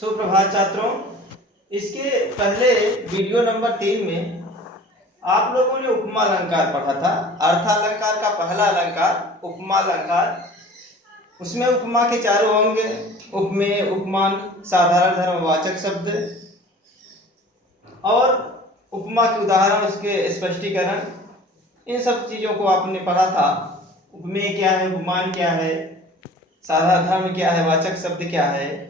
सुप्रभात छात्रों। इसके पहले वीडियो नंबर 3 में आप लोगों ने उपमा अलंकार पढ़ा था। अर्थालंकार का पहला अलंकार उपमा अलंकार। उसमें उपमा के चारों अंग उपमेय, उपमान, साधारण धर्मवाचक शब्द और उपमा के उदाहरण, उसके स्पष्टीकरण, इन सब चीज़ों को आपने पढ़ा था। उपमेय क्या है, उपमान क्या है, साधारण धर्म क्या है, वाचक शब्द क्या है।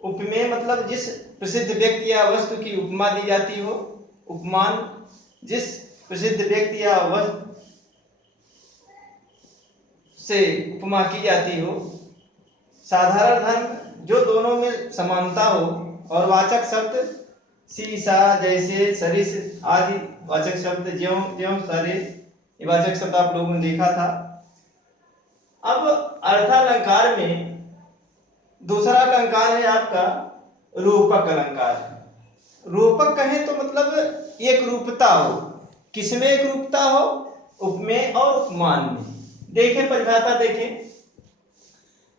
उपमेय मतलब जिस प्रसिद्ध व्यक्ति या वस्तु की उपमा दी जाती हो। उपमान जिस प्रसिद्ध व्यक्ति या वस्तु से उपमा की जाती हो। साधारण धर्म जो दोनों में समानता हो। और वाचक शब्द शीशा, जैसे, सरिस आदि वाचक शब्द, ज्यों ज्यों, सारे ये वाचक शब्द आप लोगों ने देखा था। अब अर्थालंकार में दूसरा अलंकार है आपका रूपक अलंकार। रूपक कहें तो मतलब एक रूपता हो। किसमें एक रूपता हो? उपमेय और उपमान में। देखें परिभाषा, देखें,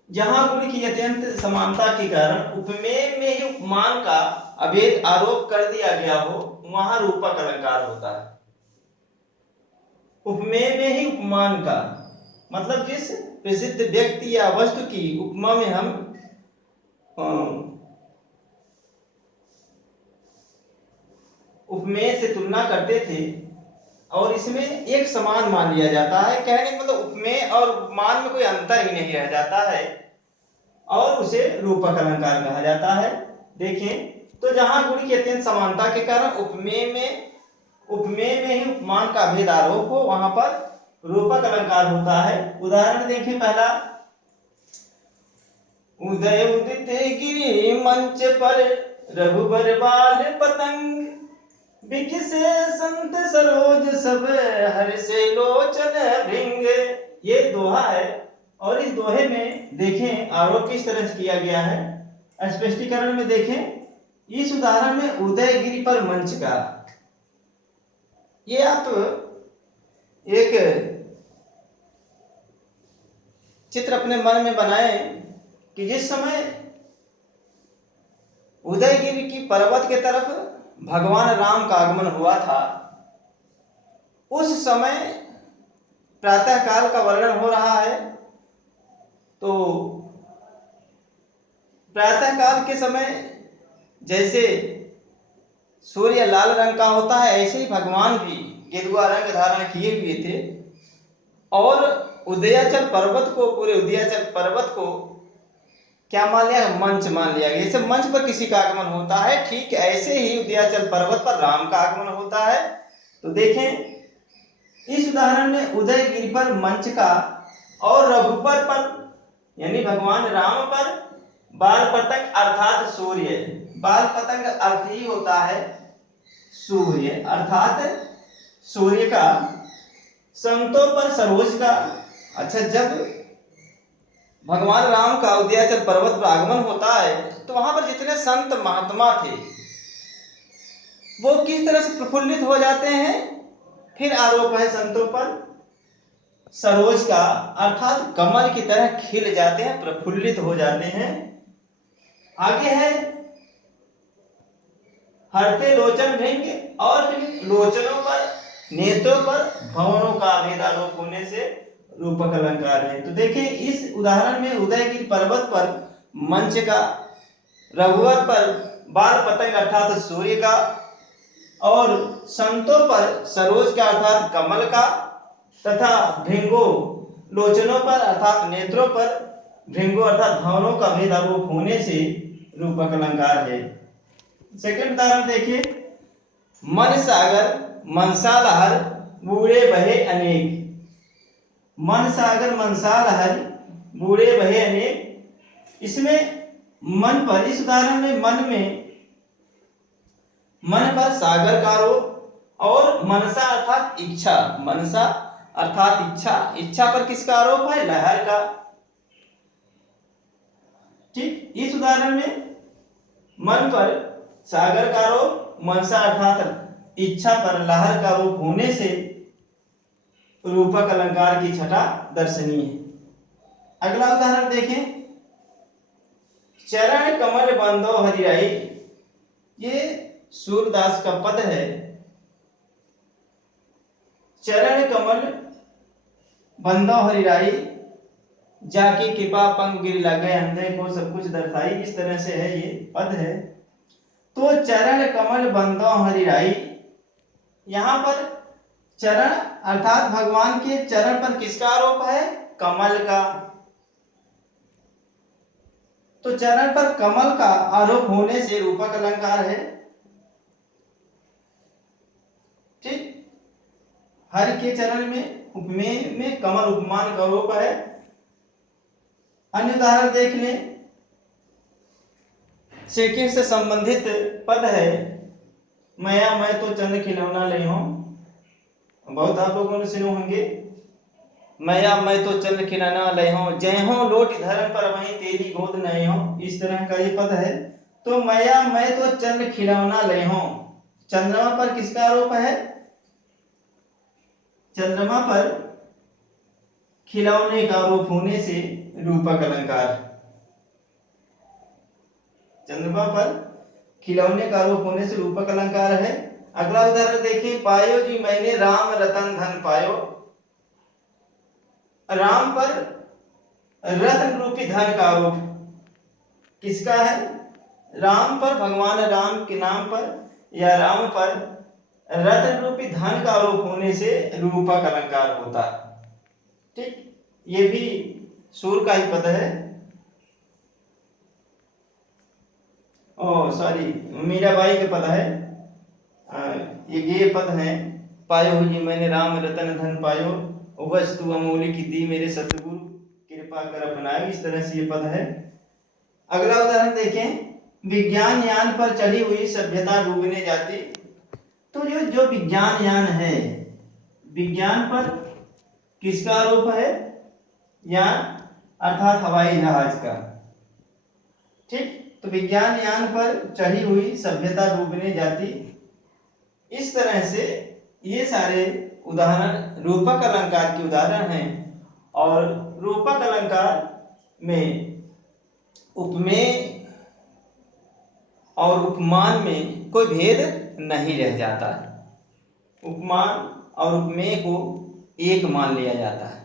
जहां गुण की अत्यंत समानता के कारण उपमेय में ही उपमान का अभेद आरोप कर दिया गया हो, वहां रूपक अलंकार होता है। उपमेय में ही उपमान का मतलब जिस प्रसिद्ध व्यक्ति या वस्तु की उपमा में हम उपमेय से तुलना करते थे और इसमें एक समान मान लिया जाता है। कहने का मतलब उपमेय और उपमान में कोई अंतर ही नहीं रह जाता है और उसे रूपक अलंकार कहा जाता है। देखें तो जहां गुण की अत्यंत समानता के कारण उपमेय में ही उपमान का भेद आरोप हो, वहां पर रूपक अलंकार होता है। उदाहरण देखें पहला, उदय उदित गिरि मंच पर रघुबर बाल पतंग, बिकिसे संत सरोज सब हर्षे लोचन भृंग। ये दोहा है और इस दोहे में देखें आरोप किस तरह से किया गया है। स्पष्टीकरण में देखें, इस उदाहरण में उदयगिरी पर मंच का, ये आप एक चित्र अपने मन में बनाएं कि जिस समय उदयगिरी की पर्वत के तरफ भगवान राम का आगमन हुआ था, उस समय प्रातः काल का वर्णन हो रहा है। तो प्रातः काल के समय जैसे सूर्य लाल रंग का होता है, ऐसे ही भगवान भी गेरुआ रंग धारण किए हुए थे और उदयाचल पर्वत को, पूरे उदयाचल पर्वत को क्या मान लिया? मंच मान लिया गया। जैसे मंच पर किसी का आगमन होता है, ठीक ऐसे ही उदयाचल पर्वत पर राम का आगमन होता है। तो देखें इस उदाहरण में उदयगिरी पर मंच का और रघुबर पर यानी भगवान राम पर बाल पतंग अर्थात सूर्य, बाल पतंग अर्थ ही होता है सूर्य, अर्थात सूर्य का, संतों पर सरोज का। अच्छा, जब भगवान राम का उदयाचल पर्वत पर आगमन होता है तो वहां पर जितने संत महात्मा थे वो किस तरह से प्रफुल्लित हो जाते हैं। फिर आरोप है संतों पर सरोज का, अर्थात कमल की तरह खिल जाते हैं, प्रफुल्लित हो जाते हैं। आगे है हरते लोचन भृंग, और लोचनों पर, नेत्रों पर भंवरों का अभेद आरोप होने से रूपक अलंकार है। तो देखिए इस उदाहरण में उदयगिरी पर्वत पर मंच का, रघुवर पर बाल पतंग अर्थात सूर्य का, और संतों पर सरोज का अर्थात कमल का, तथा भृंगो लोचनों पर अर्थात नेत्रों पर, भृंगो अर्थात भंवरों का भेद आरोप होने से रूपक अलंकार है। सेकंड उदाहरण देखिए, मन सागर मनसा लहर बूढ़े बहे अनेक। मन सागर मनसा लहर बूढ़े बहे अनेक, इसमें मन पर, इस उदाहरण में मन पर सागर का आरोप और मनसा अर्थात इच्छा, मनसा अर्थात इच्छा, इच्छा पर किसका आरोप है? लहर का। ठीक, इस उदाहरण में मन पर सागर का आरोप, मनसा अर्थात इच्छा पर लहर का आरोप होने से रूपक अलंकार की छटा दर्शनीय है। अगला उदाहरण देखें, चरण कमल बंधो हरिराई, ये सूरदास का पद है। चरण कमल बंधो हरिराई, जाकी कृपा पंग गिर लगे, अंधे को सब कुछ दर्शाई, इस तरह से है ये पद है। तो चरण कमल बंधो हरिराई, यहाँ पर चरण अर्थात भगवान के चरण पर किसका आरोप है? कमल का। तो चरण पर कमल का आरोप होने से रूपक अलंकार है। ठीक, हरि के चरण में उपमेय में कमल उपमान का आरोप है। अन्य उदाहरण देख लें। सेकंड से संबंधित पद है, मैया मैं तो चंद खिलौना ले हूं, बहुत आप लोगों ने सुने होंगे। मैया मैं तो चंद खिलौना ले हूं, जय हो लोट धर्म पर वहीं तेरी गोद नहीं हो, इस तरह का ये पद है। तो मैया मैं तो चंद खिलौना ले हूं, चंद्रमा पर किसका आरोप है? चंद्रमा पर खिलौने का आरोप होने से रूपक अलंकार। चंद्रमा पर खिलौने का आरोप होने से रूपक अलंकार है। अगला उदाहरण देखिए, पायो जी मैंने राम रतन धन पायो, राम पर रत्न रूपी धन का आरोप किसका है? राम पर, भगवान राम के नाम पर या राम पर रत्न रूपी धन का आरोप होने से रूपक अलंकार होता है। ठीक, ये भी सूर का ही पद है। सॉरी, मीराबाई के पद है। ये पद है, पायो जी मैंने राम रतन धन पायो, वस्तु अमूल्य की दी मेरे सतगुरु कृपा कर अपनाए, इस तरह से ये पद है। अगला उदाहरण देखें, विज्ञान यान पर चढ़ी हुई सभ्यता डूबने जाती। तो जो विज्ञान यान है, विज्ञान पर किसका आरोप है? यान अर्थात हवाई जहाज का। ठीक, तो विज्ञान यान पर चढ़ी हुई सभ्यता डूबने जाती। इस तरह से ये सारे उदाहरण रूपक अलंकार के उदाहरण हैं। और रूपक अलंकार में उपमेय और उपमान में कोई भेद नहीं रह जाता है। उपमान और उपमेय को एक मान लिया जाता है।